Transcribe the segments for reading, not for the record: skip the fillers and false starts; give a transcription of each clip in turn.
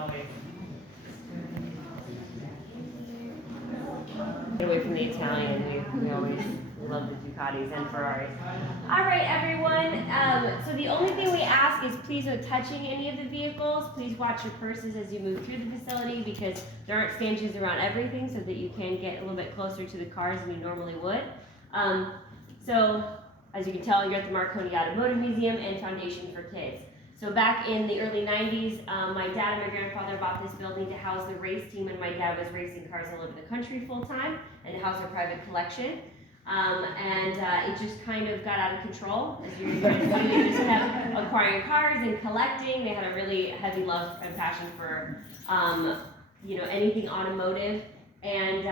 always. Get away from the Italian, we always love the Ducatis and Ferraris. All right, everyone. So the only thing we ask is please no touching any of the vehicles. Please watch your purses as you move through the facility because there aren't stanchions around everything so that you can get a little bit closer to the cars than you normally would. So as you can tell, you're at the Marconi Auto Museum and Foundation for Kids. So back in the early 90s, my dad and my grandfather bought this building to house the race team, and my dad was racing cars all over the country full time and to house our private collection. It just kind of got out of control. As you're going to see, they just kept acquiring cars and collecting. They had a really heavy love and passion for anything automotive. And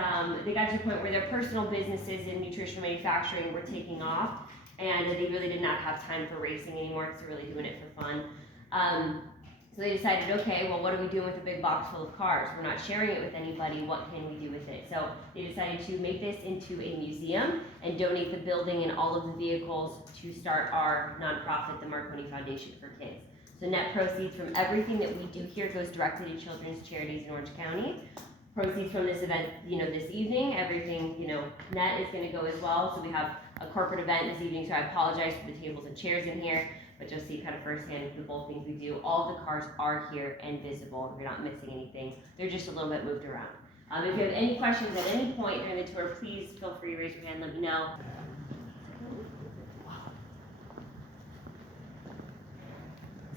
they got to the point where their personal businesses in nutritional manufacturing were taking off. And they really did not have time for racing anymore because they're really doing it for fun. So they decided, okay, well, what are we doing with a big box full of cars? We're not sharing it with anybody. What can we do with it? So they decided to make this into a museum and donate the building and all of the vehicles to start our nonprofit, the Marconi Foundation for Kids. So net proceeds from everything that we do here goes directly to children's charities in Orange County. Proceeds from this event, this evening, everything, net is going to go as well. So we have a corporate event this evening, so I apologize for the tables and chairs in here, but you'll see kind of firsthand the both things we do. All of the cars are here and visible. You're not missing anything. They're just a little bit moved around. If you have any questions at any point during the tour, please feel free to raise your hand, let me know.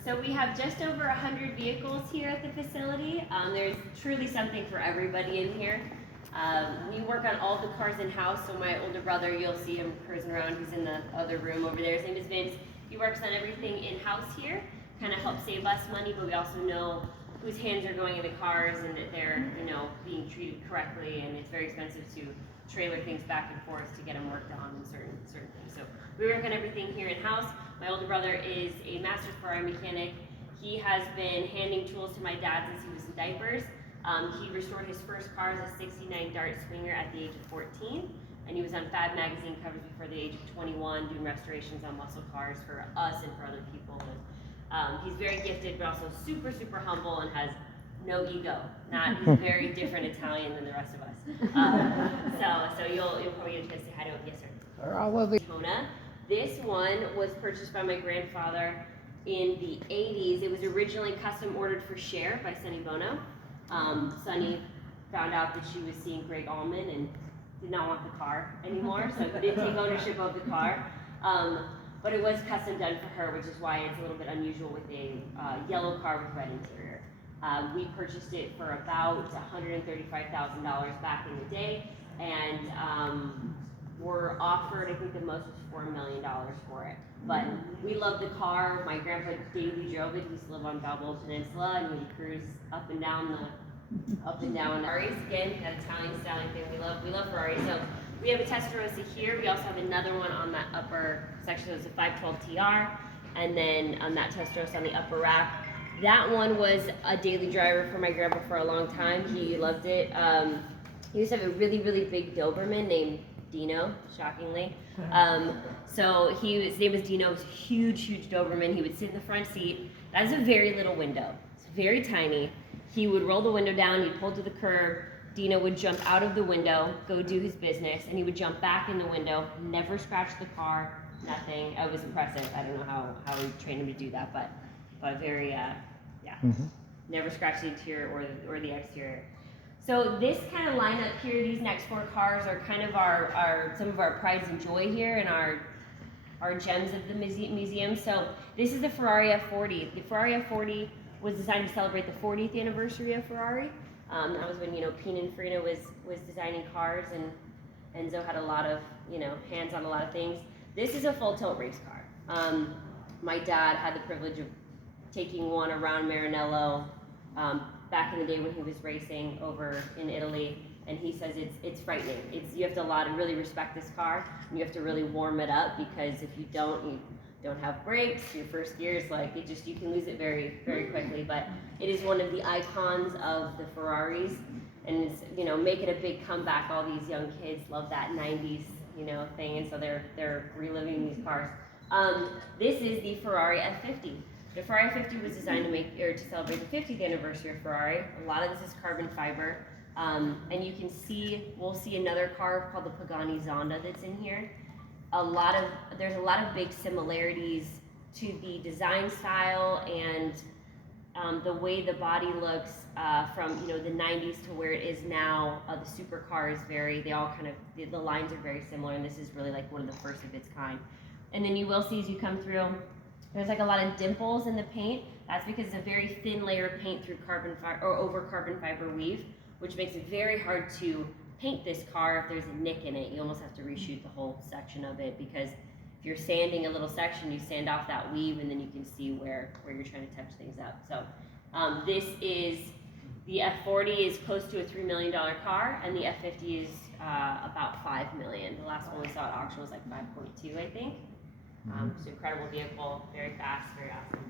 So we have just over 100 vehicles here at the facility. There's truly something for everybody in here. We work on all the cars in-house, so my older brother, you'll see him cruising around, he's in the other room over there. His name is Vince. He works on everything in-house here, kind of helps save us money, but we also know whose hands are going in the cars and that they're being treated correctly, and it's very expensive to trailer things back and forth to get them worked on and certain things. So we work on everything here in-house. My older brother is a master Ferrari mechanic. He has been handing tools to my dad since he was in diapers. He restored his first car as a 69 Dart Swinger at the age of 14, and he was on Fab magazine covers before the age of 21 doing restorations on muscle cars for us and for other people. He's very gifted, but also super, super humble and has no ego. He's a very different Italian than the rest of us. So you'll probably get a chance to say hi to him. Yes, sir. I love it. This one was purchased by my grandfather in the 80s. It was originally custom ordered for Cher by Sonny Bono. Sonny found out that she was seeing Greg Allman and did not want the car anymore, so he did take ownership of the car. But it was custom done for her, which is why it's a little bit unusual with a yellow car with red interior. We purchased it for about $135,000 back in the day, and were offered, I think the most was $4 million for it. But we love the car. My grandpa daily drove it. He used to live on Balboa Peninsula, and we cruise up and down Ferraris. Again, that Italian styling thing. We love Ferraris. So we have a Testarossa here. We also have another one on that upper section. It's a 512 TR, and then on that Testarossa on the upper rack. That one was a daily driver for my grandpa for a long time. He loved it. He used to have a really, really big Doberman named Dino, shockingly. So his name was Dino. It was a huge, huge Doberman. He would sit in the front seat. That is a very little window. It's very tiny. He would roll the window down. He'd pull to the curb. Dino would jump out of the window, go do his business, and he would jump back in the window. Never scratched the car. Nothing. It was impressive. I don't know how we trained him to do that, but very never scratched the interior or the exterior. So this kind of lineup here, these next four cars are kind of our some of our prides and joy here and our gems of the museum. So this is the Ferrari F40. The Ferrari F40 was designed to celebrate the 40th anniversary of Ferrari. That was when Pininfarina was designing cars, and Enzo had a lot of hands on a lot of things. This is a full tilt race car. My dad had the privilege of taking one around Maranello back in the day when he was racing over in Italy, and he says it's frightening. You have to really respect this car, and you have to really warm it up, because if you don't have brakes, your first gear is you can lose it very, very quickly. But it is one of the icons of the Ferraris, and it's making a big comeback. All these young kids love that 90s thing, and so they're reliving these cars. This is the Ferrari F50. The Ferrari 50 was designed to celebrate the 50th anniversary of Ferrari. A lot of this is carbon fiber. And you can see, we'll see another car called the Pagani Zonda that's in here. There's a lot of big similarities to the design style and the way the body looks from the 90s to where it is now. The supercar is the lines are very similar, and this is really like one of the first of its kind. And then you will see as you come through, there's like a lot of dimples in the paint. That's because it's a very thin layer of paint through carbon fiber or over carbon fiber weave, which makes it very hard to paint this car if there's a nick in it. You almost have to reshoot the whole section of it, because if you're sanding a little section, you sand off that weave and then you can see where you're trying to touch things up. So this is, the F40 is close to a $3 million car, and the F50 is about $5 million. The last one we saw at auction was like 5.2, I think. It's an incredible vehicle, very fast, very awesome.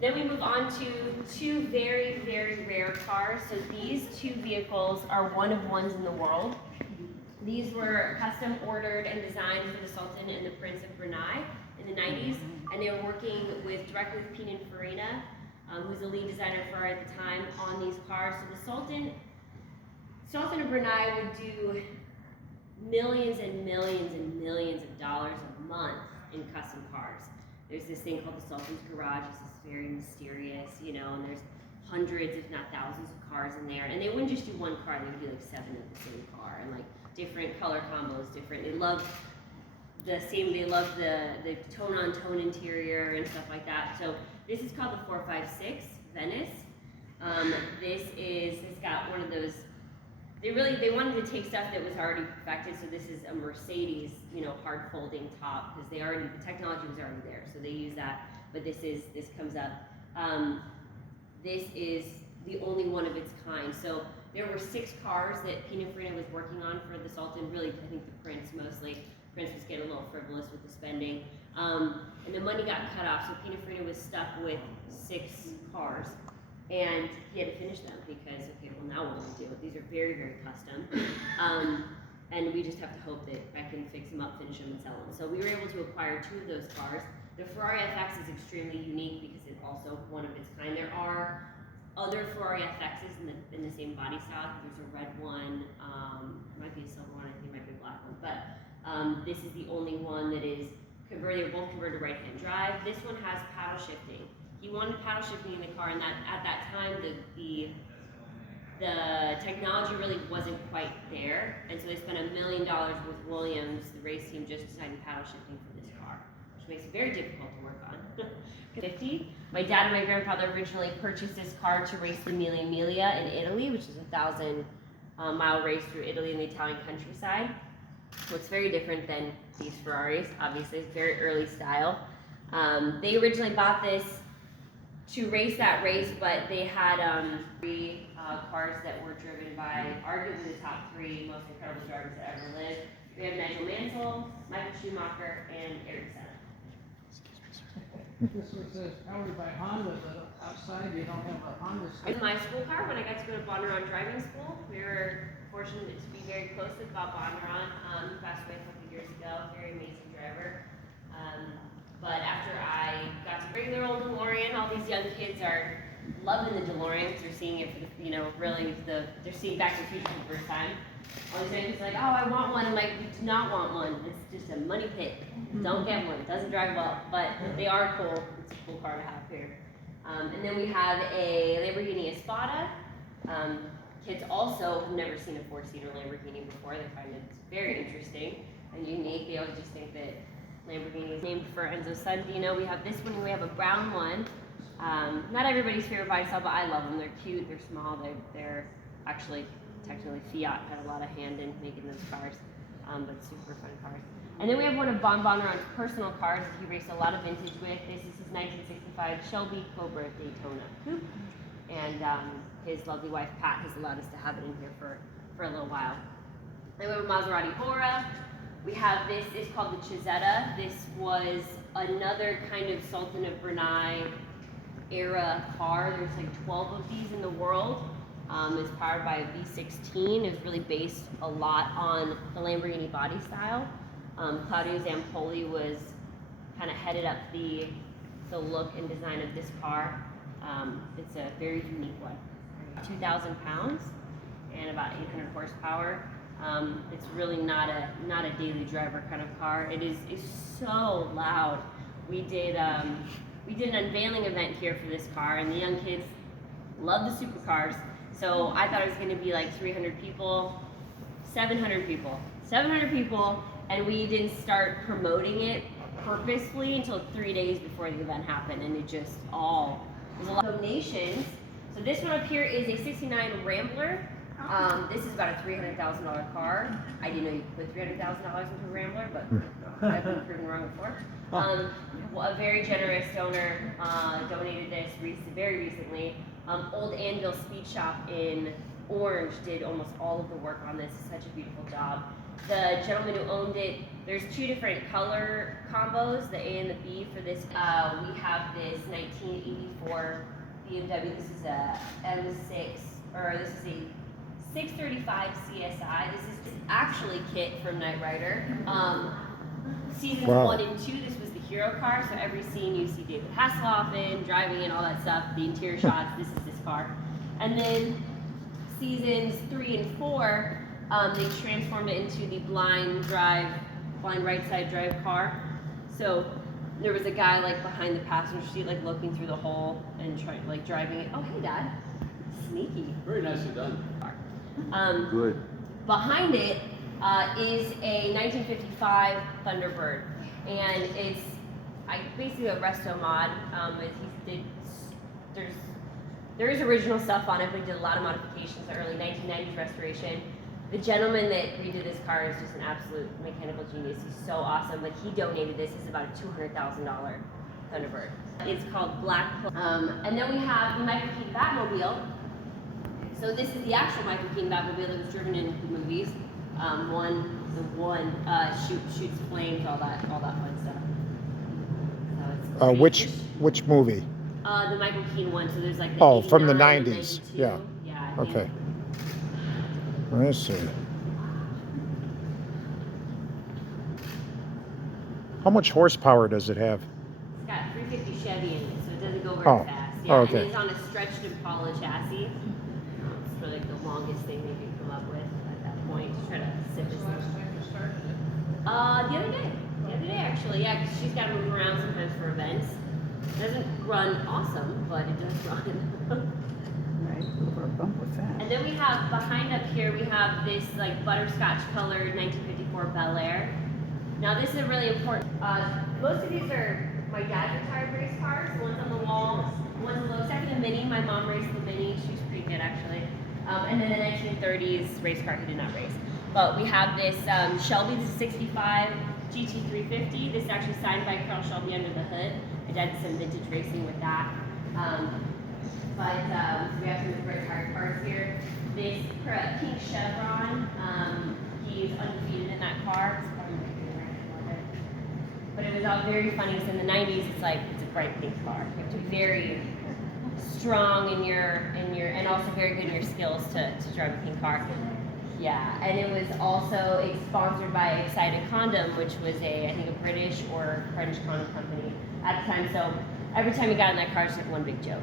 Then we move on to two very, very rare cars. So these two vehicles are one of ones in the world. These were custom ordered and designed for the Sultan and the Prince of Brunei in the 90s, and they were working directly with Pininfarina, who's the lead designer for at the time, on these cars. So the Sultan of Brunei would do millions and millions and millions of dollars a month in custom cars. There's this thing called the Sultan's Garage. It's this very mysterious, and there's hundreds, if not thousands, of cars in there. And they wouldn't just do one car; they would do like 7 of the same car, and like different color combos, different. They love the same. They love the tone-on-tone interior and stuff like that. So this is called the 456 Venice. It's got one of those. They wanted to take stuff that was already perfected. So this is a Mercedes, hard folding top, because the technology was already there. So they use that. But this comes up. This is the only one of its kind. So there were 6 cars that Pininfarina was working on for the Sultan. Really, I think the Prince mostly. Prince was getting a little frivolous with the spending, and the money got cut off. So Pininfarina was stuck with 6 cars. And he had to finish them because, okay, well, now what do we do? These are very, very custom. And we just have to hope that I can fix them up, finish them, and sell them. So we were able to acquire 2 of those cars. The Ferrari FX is extremely unique because it's also one of its kind. There are other Ferrari FXs in the same body style. There's a red one, might be a silver one, I think it might be a black one. But this is the only one that is converted. They're both converted to right-hand drive. This one has paddle shifting. He wanted paddle shifting in the car, and at that time the technology really wasn't quite there, and so they spent $1 million with Williams, the race team, just designing paddle shifting for this car, which makes it very difficult to work on. 50. My dad and my grandfather originally purchased this car to race the Mille Miglia in Italy, which is a 1,000-mile race through Italy in the Italian countryside. So it's very different than these Ferraris. Obviously, it's very early style. They originally bought this to race that race, but they had 3 cars that were driven by arguably the top 3 most incredible drivers that ever lived. We have Nigel Mansell, Michael Schumacher, and Eric Senna. This was powered by Honda, but outside you don't have a Honda. In my school car, when I got to go to Bondurant driving school, we were fortunate to be very close with Bob Bondurant. He passed away a couple years ago, very amazing driver. But after I got to bring their old DeLorean, all these young kids are loving the DeLoreans. They're seeing it for they're seeing Back to the Future for the first time. All these young kids are like, oh, I want one. I'm like, you do not want one. It's just a money pit. Don't get one. It doesn't drive well, but they are cool. It's a cool car to have here. And then we have a Lamborghini Espada. Kids also have never seen a 4-seater Lamborghini before. They find it very interesting and unique. They always just think that Lamborghini is named for Enzo's son, Dino. We have this one, and we have a brown one. Not everybody's favorite body style, but I love them. They're cute, they're small, they're actually, technically Fiat had a lot of hand in making those cars, but super fun cars. And then we have one of Bon Bondurant's personal cars that he raced a lot of vintage with. This is his 1965 Shelby Cobra Daytona coupe. And his lovely wife, Pat, has allowed us to have it in here for a little while. Then we have a Maserati Bora. We have this, it's called the Chisetta. This was another kind of Sultan of Brunei era car. There's like 12 of these in the world. It's powered by a V16. It was really based a lot on the Lamborghini body style. Claudio Zampoli was kind of headed up the the look and design of this car. It's a very unique one. 2,000 pounds and about 800 horsepower. It's really not a daily driver kind of car. It's so loud. We did an unveiling event here for this car, and the young kids love the supercars. So I thought it was going to be like 300 people, 700 people, and we didn't start promoting it purposefully until 3 days before the event happened, and it just all was a lot of donations. So this one up here is a '69 Rambler. This is about a $300,000 car. I didn't know you could put $300,000 into a Rambler, but I've been proven wrong before. A very generous donor donated this very recently. Old Anvil Speed Shop in Orange did almost all of the work on this. It's such a beautiful job. The gentleman who owned it, there's two different color combos, the A and the B for this. We have this 1984 BMW. This is a M6, or this is a 635 CSI. This is actually Kit from Knight Rider. Seasons 1 and 2, this was the hero car, so every scene you see David Hasselhoff in, driving in, all that stuff, the interior shots, this is this car. And then seasons 3 and 4, they transformed it into the blind right side drive car. So there was a guy like behind the passenger seat, like looking through the hole and driving it. Oh, hey, Dad. Sneaky. Very nicely done. Good. Behind it is a 1955 Thunderbird, and it's basically a resto mod. There is original stuff on it, but he did a lot of modifications. The early 1990s restoration. The gentleman that redid this car is just an absolute mechanical genius. He's so awesome. But he donated this. It's about a $200,000 Thunderbird. It's called Black. And then we have the Michael Keaton Batmobile. So this is the actual Michael Keaton Batmobile that was driven in the movies. Shoots flames, all that fun stuff. So Which movie? The Michael Keaton one. So there's like the from the 89, 90s. 92. Yeah. Yeah. Okay. Let's see. How much horsepower does it have? It's got 350 Chevy in it, so it doesn't go very fast. Oh, Yeah, okay. And it's on a stretched Impala chassis. It's really like the longest thing they could come up with at that point to try to sit this Last time you started it? The other day. The other day, actually. Yeah, because she's got to move around sometimes for events. It doesn't run awesome, but it does run. Right, over a bump with that. And then we have, behind up here, we have this like butterscotch colored 1954 Bel Air. Now this is really important. Most of these are my dad's retired race cars. The ones on the wall, one's a little second, the Mini. My mom raced the Mini. She was pretty good actually. And then the 1930s race car he did not race. But we have this Shelby, this is 65 GT350. This is actually signed by Carl Shelby under the hood. My dad did some vintage racing with that. We have some great cars here. This pink Chevron, he's undefeated in that car. It's probably not doing right now, but it was all very funny. So in the 90s, it's a bright pink car. You have to be very strong in your and also very good in your skills to drive a pink car. Yeah, and it was also sponsored by Excited Condom, which was I think a British or French condom company at the time. So every time he got in that car, it's like one big joke,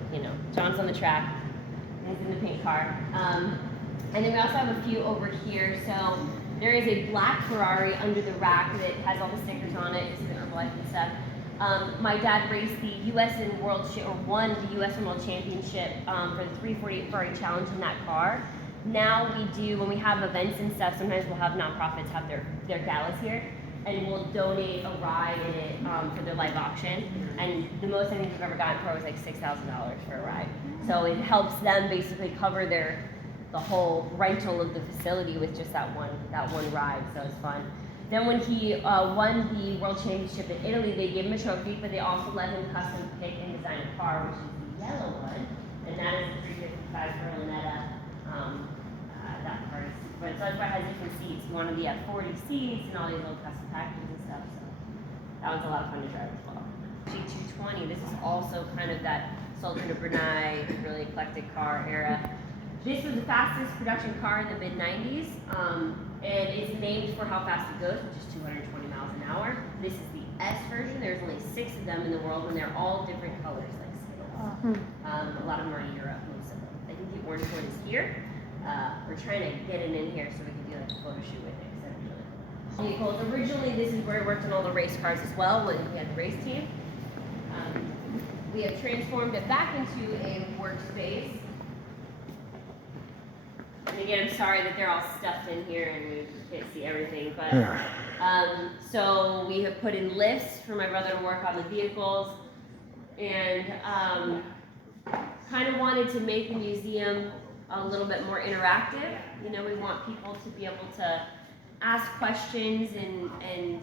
John's on the track, he's in the pink car. And then we also have a few over here. So there is a black Ferrari under the rack that has all the stickers on it, it's the Herbalife and stuff. My dad raced the U.S. and won the U.S. and World Championship for the 348 Ferrari Challenge in that car. Now we do, when we have events and stuff, sometimes we'll have nonprofits have their galas here, and we'll donate a ride in it for their live auction. And the most I think we've ever gotten for was like $6,000 for a ride. So it helps them basically cover the whole rental of the facility with just that one ride. So it's fun. Then when he won the World Championship in Italy, they gave him a trophy, but they also let him custom pick and design a car, which is the yellow one, and that is the 355 Berlinetta. That part is, but so that's why it has different seats. He wanted the F40 seats and all these little custom packages and stuff. So that was a lot of fun to drive as well. G220. This is also kind of that Sultan of Brunei, really eclectic car era. This was the fastest production car in the mid-90s, and it's named for how fast it goes, which is 220 miles an hour. This is the S version, there's only 6 of them in the world, and they're all different colors, like Skittles. A lot of them are in Europe, most of them. I think the orange one is here. We're trying to get it in here so we can do like a photo shoot with it, because that'd be really cool. Vehicles. Originally, this is where I worked on all the race cars as well when we had the race team. We have transformed it back into a workspace. And again, I'm sorry that they're all stuffed in here and we can't see everything, but so we have put in lifts for my brother to work on the vehicles, and kind of wanted to make the museum a little bit more interactive. You know, we want people to be able to ask questions and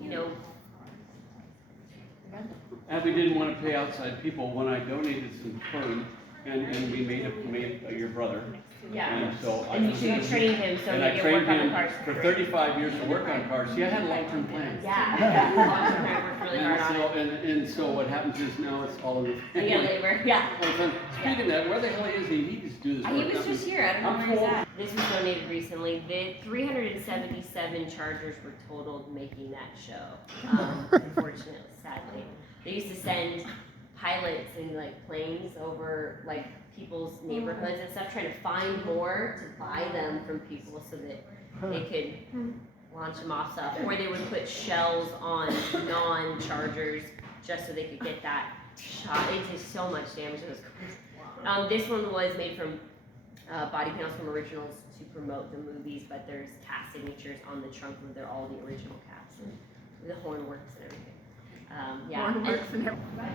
you know. Abby didn't want to pay outside people when I donated some food, and we made your brother. Yeah. And so And you trained him so and he I could trained work on the him cars. for 35 years to work on cars. See, I had a long-term plan. Yeah. Worked really hard on it. And so what happens is now it's all in the Yeah, labor. Yeah. Speaking of that, where the hell is he? He just do this work. He was just here. I don't know I'm where he's cool. at. This was donated recently. The 377 chargers were totaled making that show. Unfortunately, sadly, they used to send pilots and like planes over like people's neighborhoods and stuff, trying to find more to buy them from people so that they could launch them off stuff, or they would put shells on non-chargers just so they could get that shot. It did so much damage. It was crazy. This one was made from body panels from originals to promote the movies, but there's cast signatures on the trunk where they're all the original casts and the horn works and everything. Yeah. Horn works and everything.